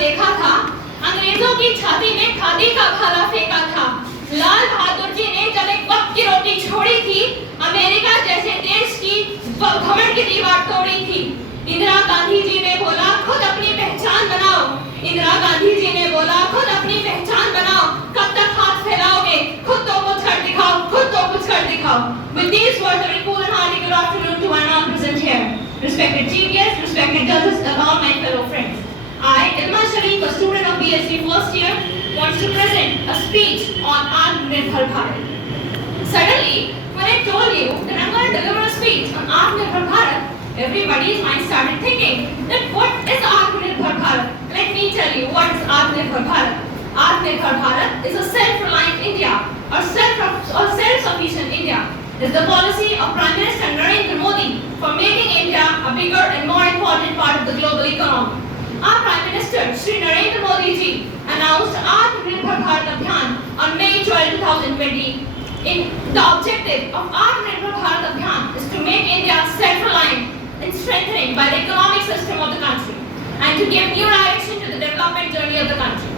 देखा था, अंग्रेजों की छाती में खादी का भाला फेंका था। लाल बहादुर जी ने जब एक वक्त की रोटी छोड़ी थी, अमेरिका जैसे देश की घमंड की दीवार तोड़ी थी। इंदिरा गांधी जी ने बोला खुद अपनी पहचान बनाओ। इंदिरा गांधी जी ने बोला खुद अपनी पहचान बनाओ। कब तक हाथ फैलाओगे? खुद तो कुछ कर दिखाओ, खुद तो कुछ कर दिखाओ। With these words, I will and hearty good afternoon to our non-present here. Respected chief guests, respected judges, along my fellow friends. I, Ilma Sharif, a student of BSc first year, wants to present a speech on Atmanirbhar Bharat. Suddenly, when I told you that I'm going to deliver a speech on Atmanirbhar Bharat, everybody's mind started thinking that what is Atmanirbhar Bharat? Let me tell you what is Atmanirbhar Bharat. Atmanirbhar Bharat is a self-reliant India or self-sufficient India. It is the policy of Prime Minister Narendra Modi for making India a bigger and more important part of the global economy. Our Prime Minister, Shri Narendra Modi ji, announced Atmanirbhar Bharat Abhiyan on May 12, 2020. The objective of Atmanirbhar Bharat Abhiyan is to make India self-reliant and strengthening by the economic system of the country and to give new direction to the development journey of the country.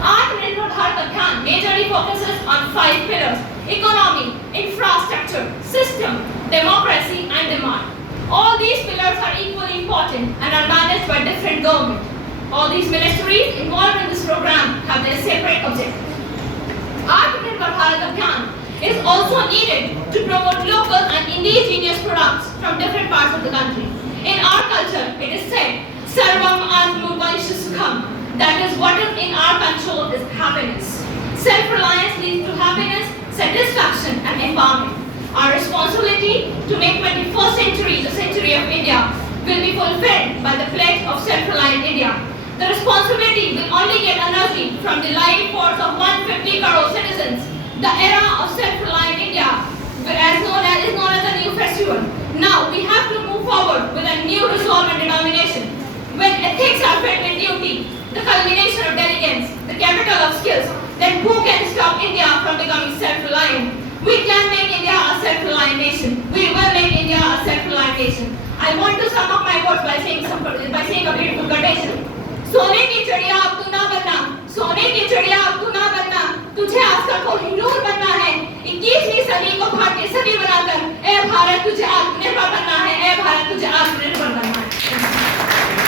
Atmanirbhar Bharat Abhiyan majorly focuses on 5 pillars: economy, infrastructure, system, democracy and demand. All these pillars are equally important and are managed by different governments. All these ministries involved in this program have their separate objectives. Atmanirbhar Bharat Abhiyan is also needed to promote local and indigenous products from different parts of the country. In our culture, it is said, Sarvam Atmanirbhar Sukham. That is, what is in our control is happiness. Self-reliance leads to happiness, satisfaction and empowerment. Our responsibility to make 21st century the century of India will be fulfilled by the pledge of self-reliant India. The responsibility will only get energy from the life force of 150 crore citizens. The era of self-reliant India is known as a new festival. Now we have to move forward with a new resolve and determination. When ethics are filled with duty, the culmination of diligence, the capital of skills, then who can stop India from becoming self-reliant? We can make India a self-reliant nation. We will make India a self-reliant nation. I want to sum up my words by saying a beautiful quotation. सोने की चिड़िया अब तू ना बनना, सोने की चिड़िया अब तू ना बनना, तुझे आजकल को हिंदूर बनना है। 21वीं सदी को भारतीय सदी बनाकर, ए भारत तुझे आत्मनिर्भर बनना है, ए भारत तुझे आत्मनिर्भर